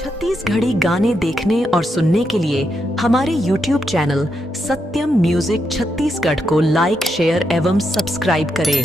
छत्तीसगढ़ी गाने देखने और सुनने के लिए हमारे YouTube चैनल सत्यम म्यूजिक छत्तीसगढ़ को लाइक, शेयर एवं सब्सक्राइब करें।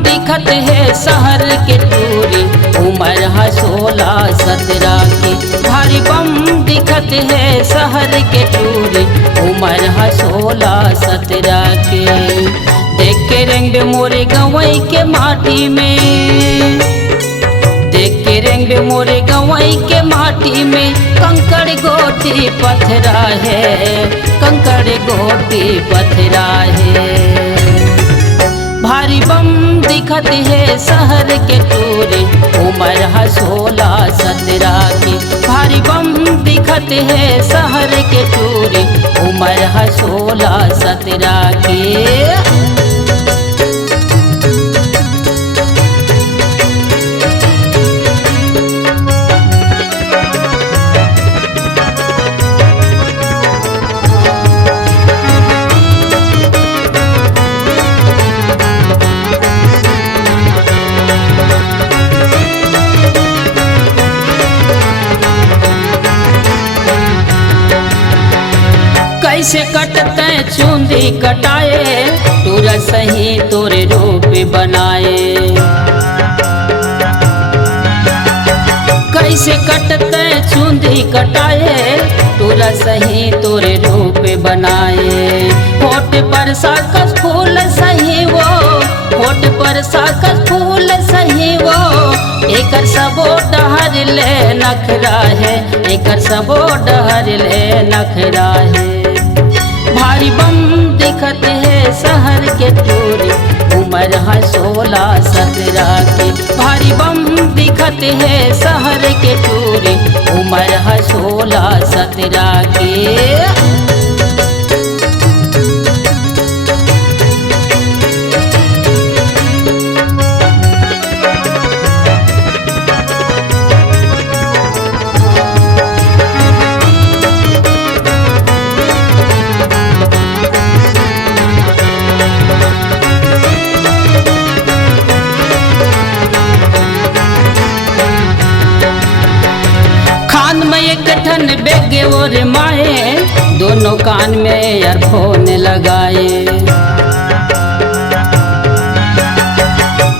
दिखत है शहर के टूरी, उम्र है 16-17 की। भारी बम दिखत है शहर के टूरी, उम्र है 16-17 की। देख के रंग मोरे गवई के माटी में, देख के रंग मोरे गवई के माटी में, कंकड़ गोटी पथरा है, कंकड़ गोटी पथरा है। भारी बम दिखत है शहर के टूरी, उम्र है 16-17 की। भारी बम दिखत है शहर के टूरी, उम्र है 16-17 की। कैसे कटते चूंदी कटाए, तोरा सही तोरे रूप बनाए। कैसे कटते चूंदी कटाए, तोरा सही तोरे रूप बनाए। होठ पर साकस फूल सही वो, होठ पर साकस फूल सही वो, एकर सबो डहर ले नखरा है, एकर सबो डहर ले नखरा है। भारी बम दिखत है शहर के टूरी, उम्र है 16-17 की। भारी बम दिखत है शहर के टूरी, उम्र है 16-17 की। ठन बेगे और माए, दोनों कान में ईयरफोन लगाए।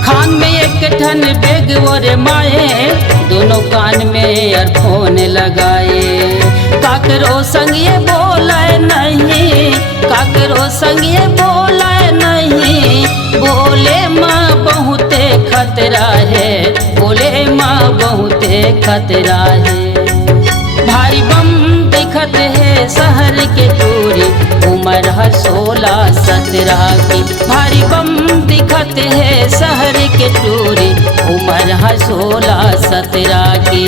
कान में एक ठन बेग और माए, दोनों कान में ईयरफोन लगाए। काकरो संग ये बोले नहीं, काकरो संग ये बोले नहीं, बोले माँ बहुते खतरा है, बोले माँ बहुते खतरा है। भारी बम दिखत है शहर के टूरी, उम्र है 16-17 की। भारी बम दिखत है शहर के टूरी, उम्र है 16-17 की।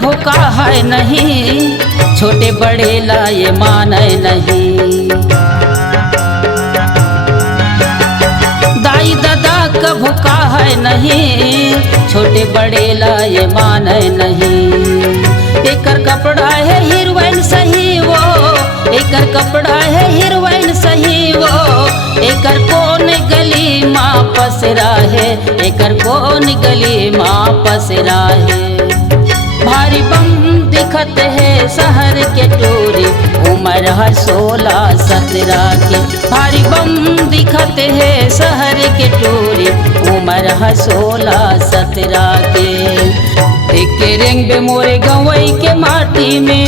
भूखा है नहीं, छोटे बड़े ला ये माने नहीं। दाई दादा का भूखा है नहीं, छोटे बड़े ला ये माने नहीं। एकर कपड़ा है हीरोइन सही वो, एकर कपड़ा है हीरोइन सही वो, एकर कौन गली माँ पसरा है, एकर कौन गली माँ पसरा है। भारी बम दिखत है शहर के टूरी, उम्र है 16-17 की। भारी बम दिखत है शहर के टूरी, उम्र है 16-17 की। के रेंगबे मोरे गवई के माटी में,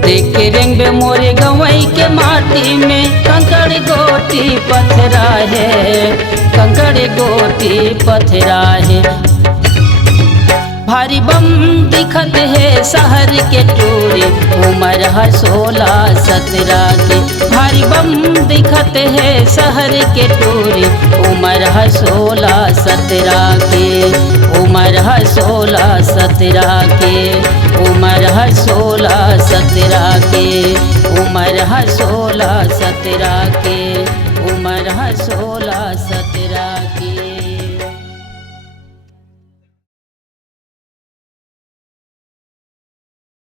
देख के रेंगबे मोरे गवई के माटी में। कंकड़ गोटी पथरा है, कंकड़ गोटी पथरा है। भारी बम दिखत है शहर के टोरे, उम्र है 16-17 के। भारी बम दिखत है शहर के टोरे, उम्र है 16-17 के। उम्र है 16-17 के। उम्र है 16-17 के। उम्र है 16-17 के। उम्र है 16-17 के।